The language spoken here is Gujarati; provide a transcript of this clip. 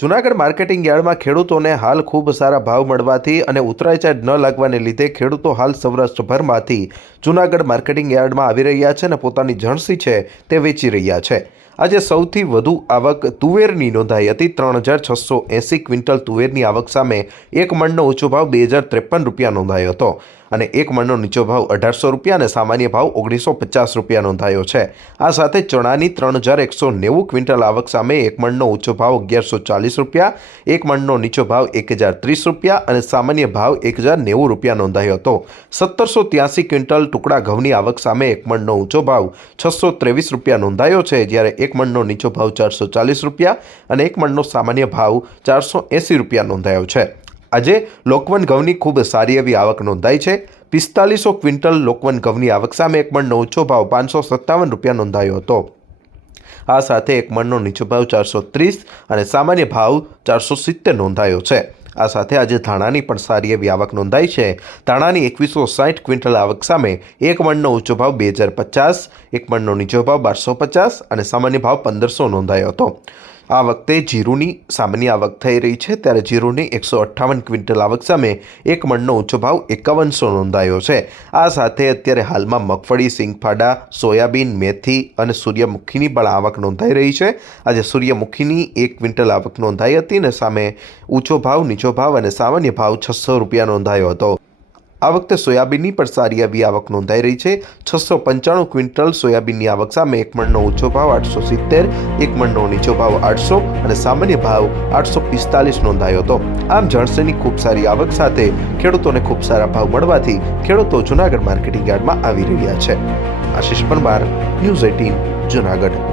જૂનાગઢ માર્કેટિંગ યાર્ડમાં ખેડૂતોને હાલ ખૂબ સારા ભાવ મળવાથી અને ઉતરાઈ ચાર્જ ન લાગવાને લીધે ખેડૂતો હાલ સૌરાષ્ટ્રભરમાંથી જૂનાગઢ માર્કેટિંગ યાર્ડમાં આવી રહ્યા છે અને પોતાની જણસી છે તે વેચી રહ્યા છે। આજે સૌથી વધુ આવક તુવેરની નોંધાઈ હતી। 3680 ક્વિન્ટલ તુવેરની આવક સામે એક મણનો ઊંચો ભાવ 2053 રૂપિયા નોંધાયો હતો અને એક મણનો નીચો ભાવ 1800 રૂપિયા અને સામાન્ય ભાવ 1950 રૂપિયા નોંધાયો છે। આ સાથે ચણાની 3190 ક્વિન્ટલ આવક સામે એક મણનો ઊંચો ભાવ 1140 રૂપિયા, એક મણનો નીચો ભાવ 1030 રૂપિયા અને સામાન્ય ભાવ 1090 રૂપિયા નોંધાયો હતો। 1783 ક્વિન્ટલ ટુકડા ઘઉંની આવક સામે એક મણનો ઊંચો ભાવ 623 રૂપિયા નોંધાયો છે, જ્યારે એક મણનો નીચો ભાવ 440 રૂપિયા અને એક મણનો સામાન્ય ભાવ 480 રૂપિયા નોંધાયો છે। આજે લોકવન ઘઉંની ખૂબ સારી એવી આવક નોંધાઈ છે। 4500 ક્વિન્ટલ લોકવન ઘઉંની આવક સામે એક મણનો ઊંચો ભાવ 557 રૂપિયા નોંધાયો હતો। આ સાથે એક મણનો નીચો ભાવ 430 અને સામાન્ય ભાવ 470 નોંધાયો છે। આ સાથે આજે ધાણાની પણ સારી એવી આવક નોંધાઈ છે। ધાણાની 2160 ક્વિન્ટલ આવક સામે એક મણનો ઊંચો ભાવ 2050, એક મણનો નીચો ભાવ 1250 અને સામાન્ય ભાવ 1500 નોંધાયો હતો। આ વખતે જીરુની સામાન્ય આવક થઈ રહી છે, ત્યારે જીરુની 158 ક્વિન્ટલ આવક સામે એક મણનો ઊંચો ભાવ 5100 નોંધાયો છે। આ સાથે અત્યારે હાલમાં મગફળી, સિંગફાડા, સોયાબીન, મેથી અને સૂર્યમુખીની પણ આવક નોંધાઈ રહી છે। આજે સૂર્યમુખીની 1 ક્વિન્ટલ આવક નોંધાઈ હતી અને સામે ઊંચો ભાવ, નીચો ભાવ અને સામાન્ય ભાવ 600 રૂપિયા નોંધાયો હતો। આ વખતે સોયાબીનની પણ સારી એવી આવક નોંધાઈ રહી છે। 695 ક્વિન્ટલ સોયાબીનની આવક સામે એક મણનો ઊંચો ભાવ 870, એક મણનો નીચો ભાવ 800 અને સામાન્ય ભાવ 845 નોંધાયો હતો। આમ જણસીની ખૂબ સારી આવક સાથે ખેડૂતોને ખૂબ સારા ભાવ મળવાથી ખેડૂતો જૂનાગઢ માર્કેટિંગ યાર્ડમાં આવી રહ્યા છે। આશિષ પરમાર, ન્યૂઝ 18 જૂનાગઢ।